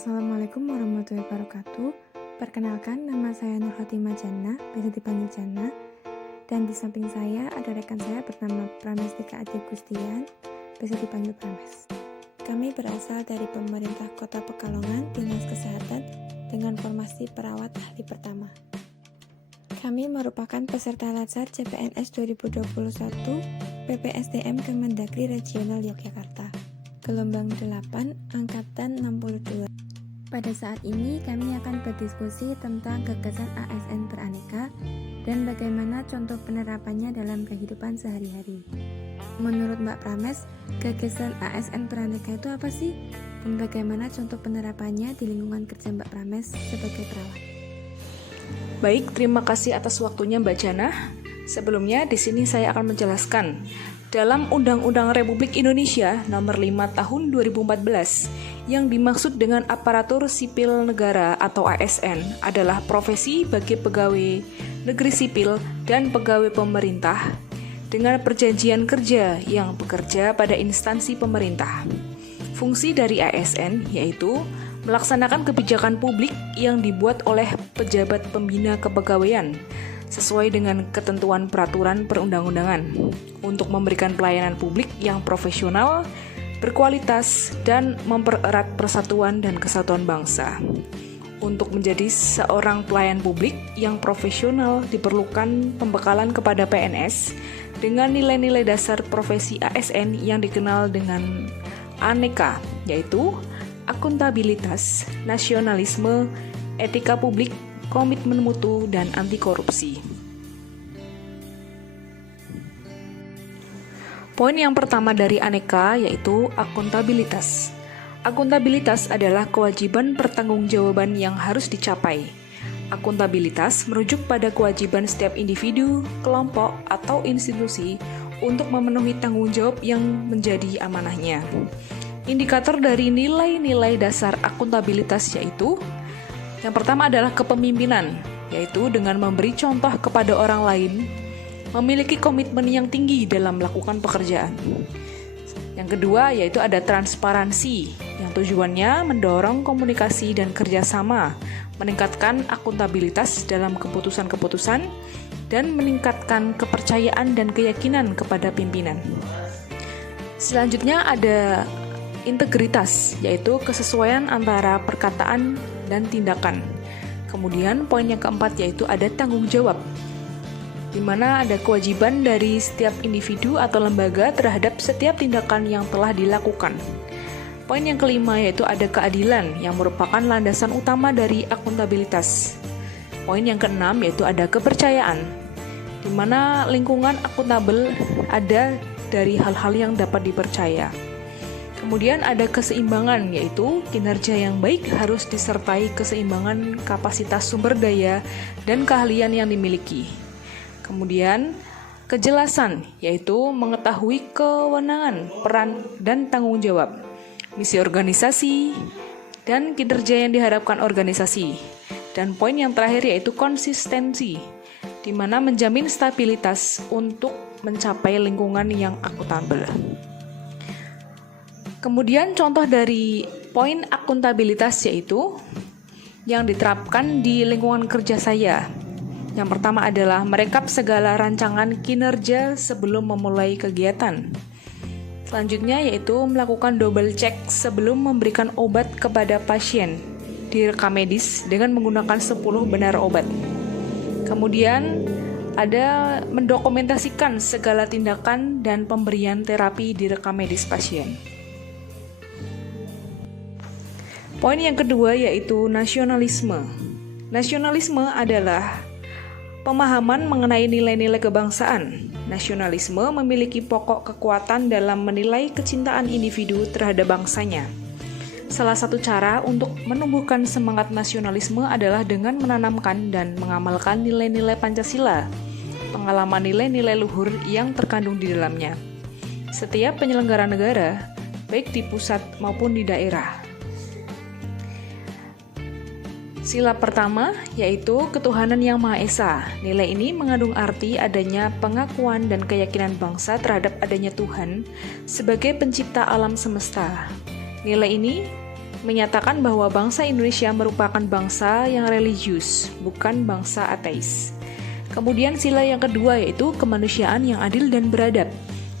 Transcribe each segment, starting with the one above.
Assalamualaikum warahmatullahi wabarakatuh. Perkenalkan, nama saya Nurhatimah Jannah, biasa dipanggil Jannah. Dan di samping saya ada rekan saya bernama Pramestika Adi Gustian, biasa dipanggil Prames. Kami berasal dari pemerintah Kota Pekalongan, Dinas Kesehatan, dengan formasi perawat ahli pertama. Kami merupakan peserta Latsar CPNS 2021 PPSDM Kemendagri Regional Yogyakarta, gelombang 8, angkatan 62. Pada saat ini kami akan berdiskusi tentang gagasan ASN beraneka dan bagaimana contoh penerapannya dalam kehidupan sehari-hari. Menurut Mbak Prames, gagasan ASN beraneka itu apa sih? Dan bagaimana contoh penerapannya di lingkungan kerja Mbak Prames sebagai perawat? Baik, terima kasih atas waktunya Mbak Jannah. Sebelumnya di sini saya akan menjelaskan dalam Undang-Undang Republik Indonesia Nomor 5 Tahun 2014 yang dimaksud dengan aparatur sipil negara atau ASN adalah profesi bagi pegawai negeri sipil dan pegawai pemerintah dengan perjanjian kerja yang bekerja pada instansi pemerintah. Fungsi dari ASN yaitu melaksanakan kebijakan publik yang dibuat oleh pejabat pembina kepegawaian sesuai dengan ketentuan peraturan perundang-undangan untuk memberikan pelayanan publik yang profesional, berkualitas, dan mempererat persatuan dan kesatuan bangsa. Untuk menjadi seorang pelayan publik yang profesional diperlukan pembekalan kepada PNS dengan nilai-nilai dasar profesi ASN yang dikenal dengan aneka, yaitu akuntabilitas, nasionalisme, etika publik, komitmen mutu, dan anti korupsi. Poin yang pertama dari aneka yaitu akuntabilitas. Akuntabilitas adalah kewajiban pertanggungjawaban yang harus dicapai. Akuntabilitas merujuk pada kewajiban setiap individu, kelompok, atau institusi untuk memenuhi tanggung jawab yang menjadi amanahnya. Indikator dari nilai-nilai dasar akuntabilitas yaitu yang pertama adalah kepemimpinan, yaitu dengan memberi contoh kepada orang lain, memiliki komitmen yang tinggi dalam melakukan pekerjaan. Yang kedua yaitu ada transparansi, yang tujuannya mendorong komunikasi dan kerjasama, meningkatkan akuntabilitas dalam keputusan-keputusan, dan meningkatkan kepercayaan dan keyakinan kepada pimpinan. Selanjutnya ada integritas, yaitu kesesuaian antara perkataan dan tindakan. Kemudian poin yang keempat yaitu ada tanggung jawab, di mana ada kewajiban dari setiap individu atau lembaga terhadap setiap tindakan yang telah dilakukan. Poin yang kelima yaitu ada keadilan yang merupakan landasan utama dari akuntabilitas. Poin yang keenam yaitu ada kepercayaan, di mana lingkungan akuntabel ada dari hal-hal yang dapat dipercaya. Kemudian ada keseimbangan, yaitu kinerja yang baik harus disertai keseimbangan kapasitas sumber daya dan keahlian yang dimiliki. Kemudian kejelasan, yaitu mengetahui kewenangan, peran, dan tanggung jawab, misi organisasi, dan kinerja yang diharapkan organisasi. Dan poin yang terakhir yaitu konsistensi, di mana menjamin stabilitas untuk mencapai lingkungan yang akuntabel. Kemudian contoh dari poin akuntabilitas yaitu yang diterapkan di lingkungan kerja saya. Yang pertama adalah merekap segala rancangan kinerja sebelum memulai kegiatan. Selanjutnya yaitu melakukan double check sebelum memberikan obat kepada pasien di rekam medis dengan menggunakan 10 benar obat. Kemudian ada mendokumentasikan segala tindakan dan pemberian terapi di rekam medis pasien. Poin yang kedua yaitu nasionalisme. Nasionalisme adalah pemahaman mengenai nilai-nilai kebangsaan. Nasionalisme memiliki pokok kekuatan dalam menilai kecintaan individu terhadap bangsanya. Salah satu cara untuk menumbuhkan semangat nasionalisme adalah dengan menanamkan dan mengamalkan nilai-nilai Pancasila, pengalaman nilai-nilai luhur yang terkandung di dalamnya. Setiap penyelenggara negara, baik di pusat maupun di daerah. Sila pertama yaitu ketuhanan yang Maha Esa. Nilai ini mengandung arti adanya pengakuan dan keyakinan bangsa terhadap adanya Tuhan sebagai pencipta alam semesta. Nilai ini menyatakan bahwa bangsa Indonesia merupakan bangsa yang religius, bukan bangsa ateis. Kemudian sila yang kedua yaitu kemanusiaan yang adil dan beradab.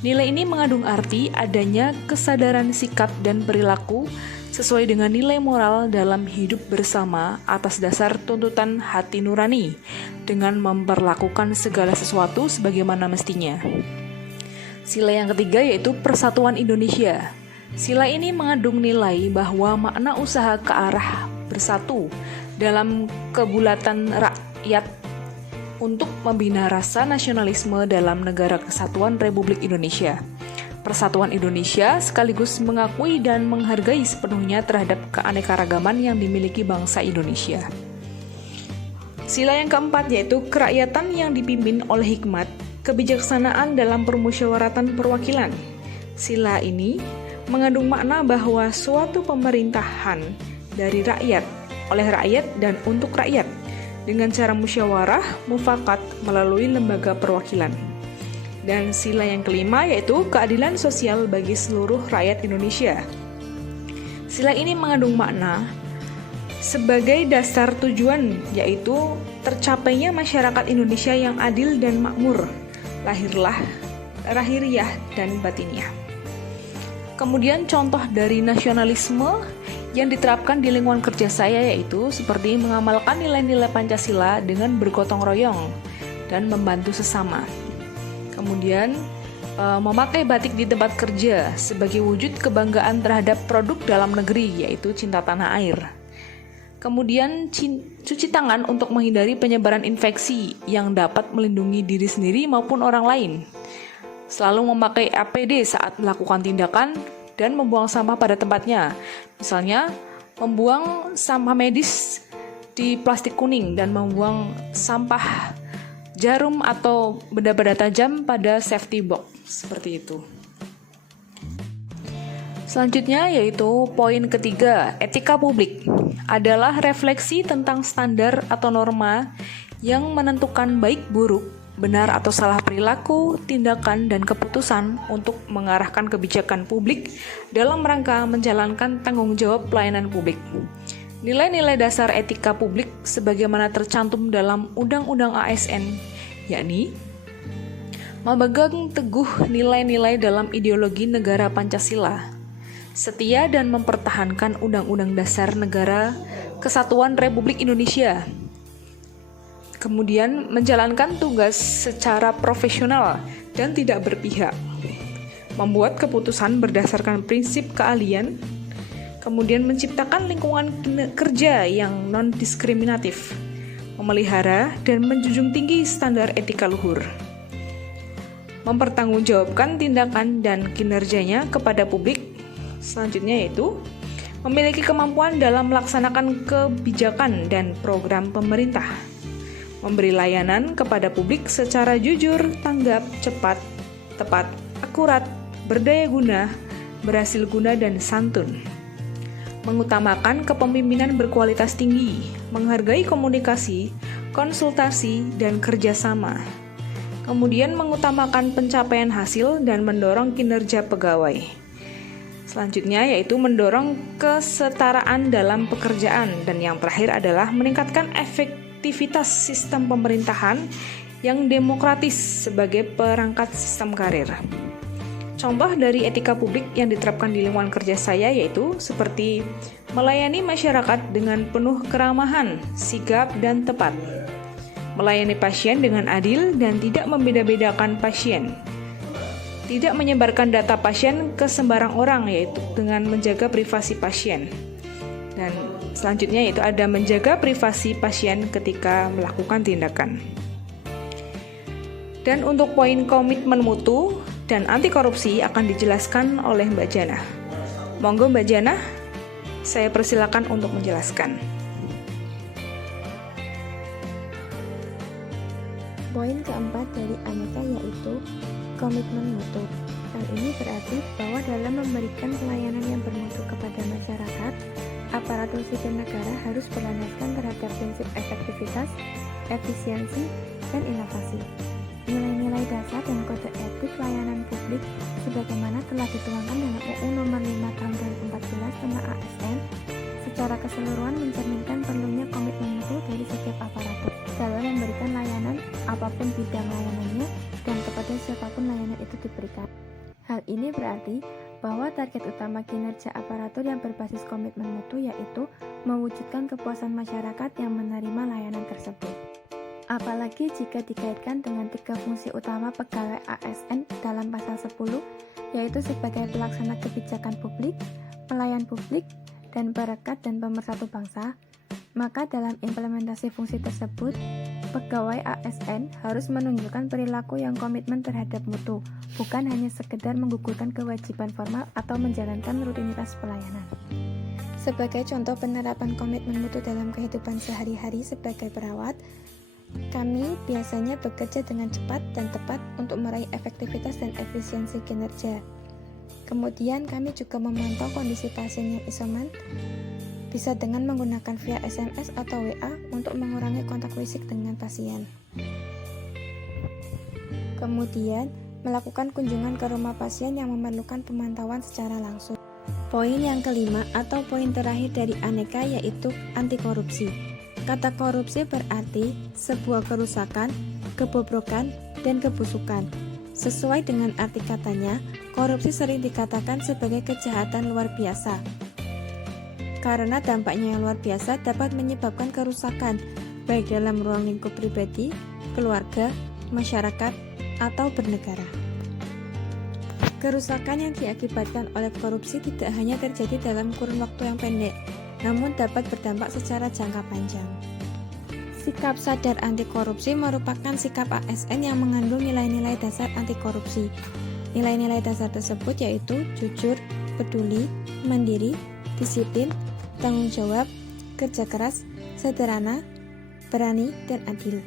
Nilai ini mengandung arti adanya kesadaran sikap dan perilaku sesuai dengan nilai moral dalam hidup bersama atas dasar tuntutan hati nurani dengan memperlakukan segala sesuatu sebagaimana mestinya. Sila yang ketiga yaitu persatuan Indonesia. Sila ini mengandung nilai bahwa makna usaha ke arah bersatu dalam kebulatan rakyat untuk membina rasa nasionalisme dalam negara kesatuan Republik Indonesia. Persatuan Indonesia sekaligus mengakui dan menghargai sepenuhnya terhadap keanekaragaman yang dimiliki bangsa Indonesia. Sila yang keempat yaitu kerakyatan yang dipimpin oleh hikmat, kebijaksanaan dalam permusyawaratan perwakilan. Sila ini mengandung makna bahwa suatu pemerintahan dari rakyat, oleh rakyat dan untuk rakyat, dengan cara musyawarah, mufakat melalui lembaga perwakilan. Dan sila yang kelima yaitu keadilan sosial bagi seluruh rakyat Indonesia. Sila ini mengandung makna sebagai dasar tujuan yaitu tercapainya masyarakat Indonesia yang adil dan makmur, lahiriah dan batiniah. Kemudian contoh dari nasionalisme yang diterapkan di lingkungan kerja saya yaitu seperti mengamalkan nilai-nilai Pancasila dengan bergotong royong dan membantu sesama. Kemudian memakai batik di tempat kerja sebagai wujud kebanggaan terhadap produk dalam negeri yaitu cinta tanah air. Kemudian cuci tangan untuk menghindari penyebaran infeksi yang dapat melindungi diri sendiri maupun orang lain. Selalu memakai APD saat melakukan tindakan dan membuang sampah pada tempatnya. Misalnya, membuang sampah medis di plastik kuning dan membuang sampah jarum atau benda-benda tajam pada safety box. Seperti itu. Selanjutnya yaitu poin ketiga, etika publik. Adalah refleksi tentang standar atau norma yang menentukan baik buruk, benar atau salah perilaku, tindakan, dan keputusan untuk mengarahkan kebijakan publik dalam rangka menjalankan tanggung jawab pelayanan publik. Nilai-nilai dasar etika publik sebagaimana tercantum dalam Undang-Undang ASN, yakni memegang teguh nilai-nilai dalam ideologi negara Pancasila, setia dan mempertahankan Undang-Undang Dasar Negara Kesatuan Republik Indonesia, kemudian menjalankan tugas secara profesional dan tidak berpihak, membuat keputusan berdasarkan prinsip keahlian, kemudian menciptakan lingkungan kerja yang non-diskriminatif, memelihara dan menjunjung tinggi standar etika luhur, mempertanggungjawabkan tindakan dan kinerjanya kepada publik. Selanjutnya yaitu memiliki kemampuan dalam melaksanakan kebijakan dan program pemerintah, memberi layanan kepada publik secara jujur, tanggap, cepat, tepat, akurat, berdaya guna, berhasil guna, dan santun. Mengutamakan kepemimpinan berkualitas tinggi, menghargai komunikasi, konsultasi, dan kerjasama. Kemudian mengutamakan pencapaian hasil dan mendorong kinerja pegawai. Selanjutnya yaitu mendorong kesetaraan dalam pekerjaan, dan yang terakhir adalah meningkatkan efektivitas sistem pemerintahan yang demokratis sebagai perangkat sistem karir. Contoh dari etika publik yang diterapkan di lingkungan kerja saya yaitu seperti melayani masyarakat dengan penuh keramahan, sigap, dan tepat, melayani pasien dengan adil dan tidak membeda-bedakan pasien, tidak menyebarkan data pasien ke sembarang orang yaitu dengan menjaga privasi pasien. Dan selanjutnya yaitu ada menjaga privasi pasien ketika melakukan tindakan. Dan untuk poin komitmen mutu dan anti korupsi akan dijelaskan oleh Mbak Jana. Monggo Mbak Jana, saya persilakan untuk menjelaskan. Poin keempat dari Aneka yaitu komitmen mutu. Hal ini berarti bahwa dalam memberikan pelayanan yang bermutu kepada masyarakat, aparatur sipil negara harus berlandaskan terhadap prinsip efektivitas, efisiensi, dan inovasi. nilai-nilai dasar dan kode etik layanan publik sebagaimana telah dituangkan dalam UU Nomor 5 Tahun 2014 tentang ASN secara keseluruhan mencerminkan perlunya komitmen mutu dari setiap aparatur dalam memberikan layanan apapun bidang layanannya dan kepada siapapun layanan itu diberikan. Hal ini berarti bahwa target utama kinerja aparatur yang berbasis komitmen mutu yaitu mewujudkan kepuasan masyarakat yang menerima layanan tersebut. Apalagi jika dikaitkan dengan 3 fungsi utama pegawai ASN dalam pasal 10, yaitu sebagai pelaksana kebijakan publik, pelayan publik, dan perekat dan pemersatu bangsa, maka dalam implementasi fungsi tersebut, pegawai ASN harus menunjukkan perilaku yang komitmen terhadap mutu, bukan hanya sekedar menggugurkan kewajiban formal atau menjalankan rutinitas pelayanan. Sebagai contoh penerapan komitmen mutu dalam kehidupan sehari-hari sebagai perawat, kami biasanya bekerja dengan cepat dan tepat untuk meraih efektivitas dan efisiensi kinerja. Kemudian kami juga memantau kondisi pasien yang isoman, bisa dengan menggunakan via SMS atau WA untuk mengurangi kontak fisik dengan pasien. Kemudian, melakukan kunjungan ke rumah pasien yang memerlukan pemantauan secara langsung. Poin yang kelima atau poin terakhir dari Aneka yaitu anti korupsi. Kata korupsi berarti sebuah kerusakan, kebobrokan, dan kebusukan. Sesuai dengan arti katanya, korupsi sering dikatakan sebagai kejahatan luar biasa. Karena dampaknya yang luar biasa dapat menyebabkan kerusakan, baik dalam ruang lingkup pribadi, keluarga, masyarakat, atau bernegara. Kerusakan yang diakibatkan oleh korupsi tidak hanya terjadi dalam kurun waktu yang pendek, namun dapat berdampak secara jangka panjang. Sikap sadar anti korupsi merupakan sikap ASN yang mengandung nilai-nilai dasar anti korupsi. Nilai-nilai dasar tersebut yaitu jujur, peduli, mandiri, disiplin, tanggung jawab, kerja keras, sederhana, berani, dan adil.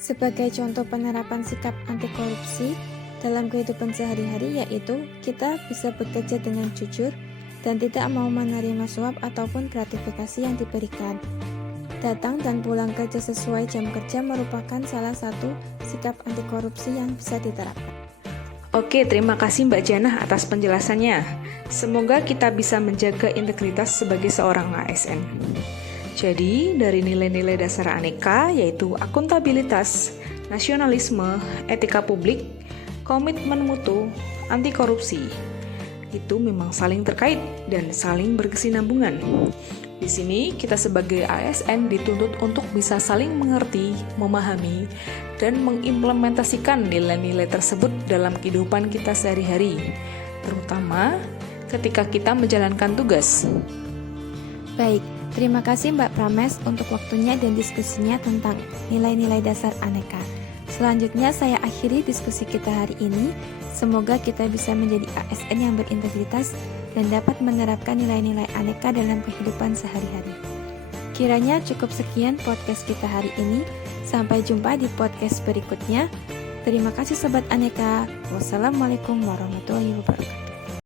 Sebagai contoh penerapan sikap anti korupsi dalam kehidupan sehari-hari yaitu kita bisa bekerja dengan jujur dan tidak mau menerima suap ataupun gratifikasi yang diberikan. Datang dan pulang kerja sesuai jam kerja merupakan salah satu sikap anti korupsi yang bisa diterapkan. Oke, terima kasih Mbak Janah atas penjelasannya. Semoga kita bisa menjaga integritas sebagai seorang ASN. Jadi, dari nilai-nilai dasar Aneka yaitu akuntabilitas, nasionalisme, etika publik, komitmen mutu, anti korupsi, itu memang saling terkait dan saling berkesinambungan. Di sini, kita sebagai ASN dituntut untuk bisa saling mengerti, memahami, dan mengimplementasikan nilai-nilai tersebut dalam kehidupan kita sehari-hari, terutama ketika kita menjalankan tugas. Baik, terima kasih Mbak Prames untuk waktunya dan diskusinya tentang nilai-nilai dasar Aneka. Selanjutnya saya akhiri diskusi kita hari ini. Semoga kita bisa menjadi ASN yang berintegritas dan dapat menerapkan nilai-nilai Aneka dalam kehidupan sehari-hari. Kiranya cukup sekian podcast kita hari ini. Sampai jumpa di podcast berikutnya. Terima kasih Sobat Aneka. Wassalamualaikum warahmatullahi wabarakatuh.